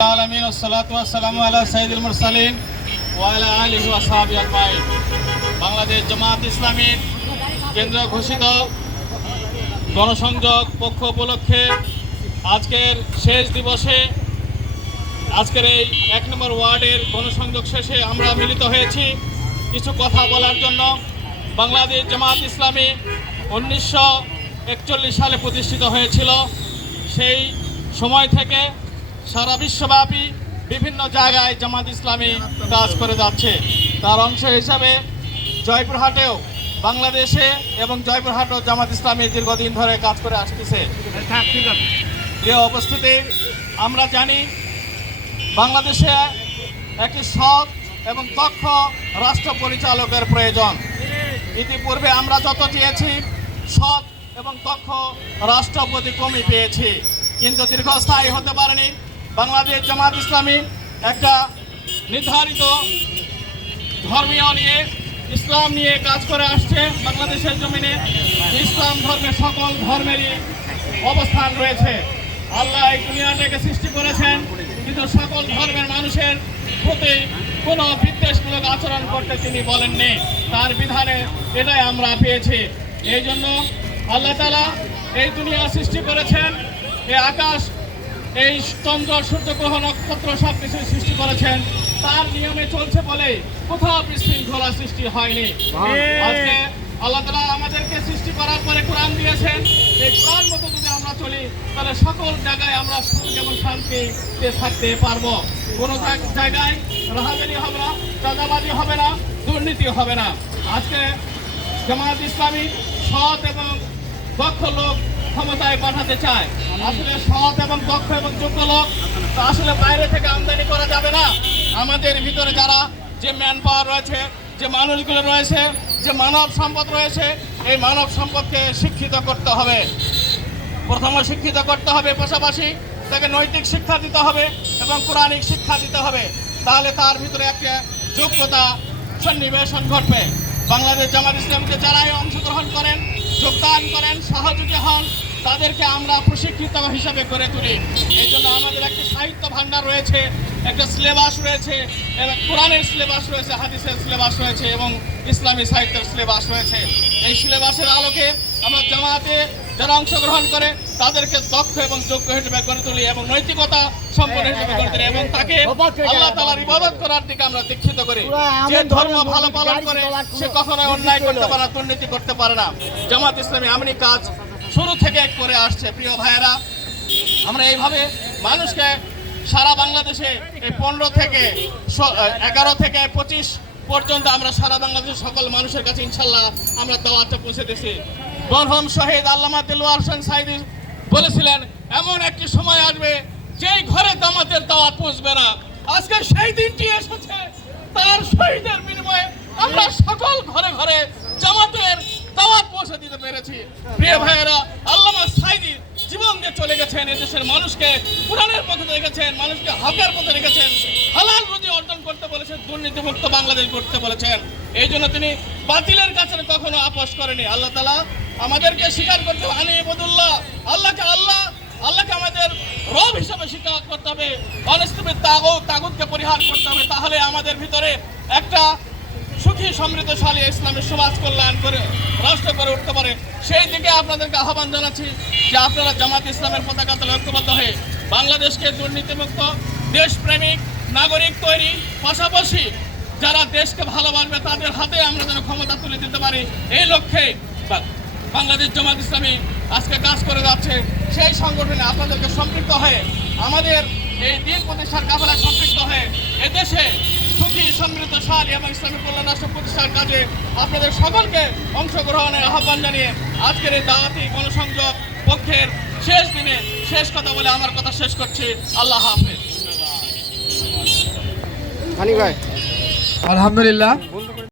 আলমিন ওসালাতাম আল্লাহ সাইদুল মুরসালিন ওয়ালা আলী ওয়াসাবি আলমাইন বাংলাদেশ জামাত ইসলামীর কেন্দ্র ঘোষিত গণসংযোগ পক্ষ উপলক্ষে আজকের শেষ দিবসে, আজকের এই এক নম্বর ওয়ার্ডের গণসংযোগ শেষে আমরা মিলিত হয়েছি। কিছু কথা বলার জন্য বাংলাদেশ জামাত ইসলামী উনিশশো একচল্লিশ সালে প্রতিষ্ঠিত হয়েছিল। সেই সময় থেকে সারা বিশ্বব্যাপী বিভিন্ন জায়গায় জামাত ইসলামী কাজ করে যাচ্ছে। তার অংশ হিসাবে জয়পুরহাটেও বাংলাদেশে এবং জয়পুরহাটও জামাত ইসলামী দীর্ঘদিন ধরে কাজ করে আসতেছে। প্রিয় উপস্থিতি আমরা জানি, বাংলাদেশে একটি সৎ এবং দক্ষ রাষ্ট্র পরিচালকের প্রয়োজন। ইতিপূর্বে আমরা যত চেয়েছি, সৎ এবং দক্ষ রাষ্ট্রপতি কমই পেয়েছি। কিন্তু দীর্ঘস্থায়ী হতে পারেনি। বাংলাদেশ জামাত ইসলামী একটা নির্ধারিত ধর্মীয় নিয়ে, ইসলাম নিয়ে কাজ করে আসছে বাংলাদেশের জমিনে। ইসলাম ধর্মের সকল ধর্মেরই অবস্থান রয়েছে। আল্লাহ এই দুনিয়াটাকে সৃষ্টি করেছেন, কিন্তু সকল ধর্মের মানুষের প্রতি কোনো বিদ্বেষমূলক আচরণ করতে তিনি বলেননি। তার বিধানে এটাই আমরা পেয়েছি। এই জন্য আল্লাহ তালা এই দুনিয়া সৃষ্টি করেছেন, এই আকাশ এই চন্দ্র সূর্য গ্রহ নক্ষত্র সব কিছু সৃষ্টি করেছেন। তার নিয়মে চলছে বলে কোথাও বিশৃঙ্খলা সৃষ্টি হয়নি। আজকে আল্লাহ তালা আমাদেরকে সৃষ্টি করার পরে কোরআন দিয়েছেন এই কোরআন মতো যদি আমরা চলি তাহলে সকল জায়গায় আমরা সুখ এবং শান্তিতে থাকতে পারব। কোনো জায়- জায়গায় রাহাজানি হবে না চাঁদাবাজি হবে না দুর্নীতি হবে না। আজকে জামায়াত ইসলামী সৎ এবং দক্ষ লোক ক্ষমতায় পাঠাতে চায়। আসলে সৎ এবং দক্ষ এবং যোগ্য লোক, তা আসলে বাইরে থেকে আমদানি করা যাবে না। আমাদের ভিতরে যারা যে ম্যান পাওয়ার রয়েছে, যে মানুষগুলো রয়েছে, যে মানব সম্পদ রয়েছে, এই মানব সম্পদকে শিক্ষিত করতে হবে। প্রথমে শিক্ষিত করতে হবে পাশাপাশি তাকে নৈতিক শিক্ষা দিতে হবে এবং কোরআনিক শিক্ষা দিতে হবে। তাহলে তার ভিতরে একটা যোগ্যতা সন্নিবেশন ঘটবে। বাংলাদেশ জামাত ইসলামকে যারাই অংশগ্রহণ করেন, যোগদান করেন, সহযোগী হন তাদেরকে আমরা প্রশিক্ষিত হিসাবে করে তুলি। এই জন্য আমাদের একটা সাহিত্য ভাণ্ডার রয়েছে একটা সিলেবাস রয়েছে এবং কোরআনের সিলেবাস রয়েছে হাদিসের সিলেবাস রয়েছে এবং ইসলামী সাহিত্যের সিলেবাস রয়েছে। এই সিলেবাসের আলোকে আমরা জামাতে যারা অংশগ্রহণ করে তাদেরকে দক্ষ এবং যোগ্য হিসেবে করে তুলি এবং নৈতিকতা সম্পন্ন হিসেবে করে তুলি এবং তাকে আল্লাহ তালার ইবাদত করার দিকে আমরা দীক্ষিত করি। যে ধর্ম ভালো পালন করে সে কখনোই অন্যায় করতে পারে না দুর্নীতি করতে পারে না। জামাত ইসলামী এমনই কাজ শুরু থেকে করে আসছে, প্রিয় ভাইয়েরা। আমরা এইভাবে মানুষকে সারা বাংলাদেশে এই পনেরো থেকে এগারো থেকে পঁচিশ পর্যন্ত আমরা সারা বাংলাদেশের সকল মানুষের কাছে ইনশাল্লাহ আমরা দাওয়াতটা পৌঁছে দিয়েছি। মরহম শহীদ আল্লামা দিলওয়ার হোসেন সাইদি বলেছিলেন, এমন একটি সময় আসবে যেই ঘরে দামাতের দাওয়াত পৌঁছবে না। আজকে সেই দিনটি এসেছে, তার শহীদের বিনিময়ে আমরা সকল ঘরে ঘরে দিতে পেরেছি প্রিয় ভাইয়েরা, আল্লামা সাইদি জীবন দিয়ে চলে গেছেন এদেশের মানুষকে, কোরআনের পথে রেখেছেন মানুষকে হকের পথে রেখেছেন হালাল রুজি অর্জন করতে বলেছেন, দুর্নীতিমুক্ত বাংলাদেশ করতে বলেছেন। এই জন্য তিনি বাতিলের কাছে কখনো আপোষ করেনি আল্লাহ তালা আমাদেরকে স্বীকার করতে হবে। আনি ইবুদুল্লাহ, আল্লাহকে আল্লাহ, আল্লাহকে আমাদের রব হিসাবে স্বীকার করতে হবে। অনিস্তবের তাগুত, তাগুতকে পরিহার করতে হবে। তাহলে আমাদের ভিতরে একটা সুখী, সমৃদ্ধশালী ইসলামের সমাজ কল্যাণ করে, রাষ্ট্র করে উঠতে পারে। সেই দিকে আপনাদেরকে আহ্বান জানাচ্ছি যে আপনারা জামাত ইসলামের পতাকা পতাকাতে ঐক্যবদ্ধ হয়ে বাংলাদেশকে দুর্নীতিমুক্ত, দেশপ্রেমিক, নাগরিক তৈরি, পাশাপাশি যারা দেশকে ভালোবাসবে তাদের হাতে আমরা যেন ক্ষমতা তুলে দিতে পারি। এই লক্ষ্যে বাংলাদেশ জামাত ইসলামী আজকে কাজ করে যাচ্ছে। সেই সংগঠনে আপনাদেরকে সম্পৃক্ত হয়ে আমাদের এই দিন প্রতিষ্ঠার কাফেলায় সম্পৃক্ত হয়ে এদেশে সুখী সমৃদ্ধশালী এবং ইসলামী কল্যাণ রাষ্ট্র প্রতিষ্ঠার কাজে আপনাদের সকলকে অংশগ্রহণের আহ্বান জানিয়ে আজকের এই দাওয়াতি গণসংযোগ পক্ষের শেষ দিনে শেষ কথা বলে আমার কথা শেষ করছি। আল্লাহ হাফেজ। আলহামদুলিল্লাহ।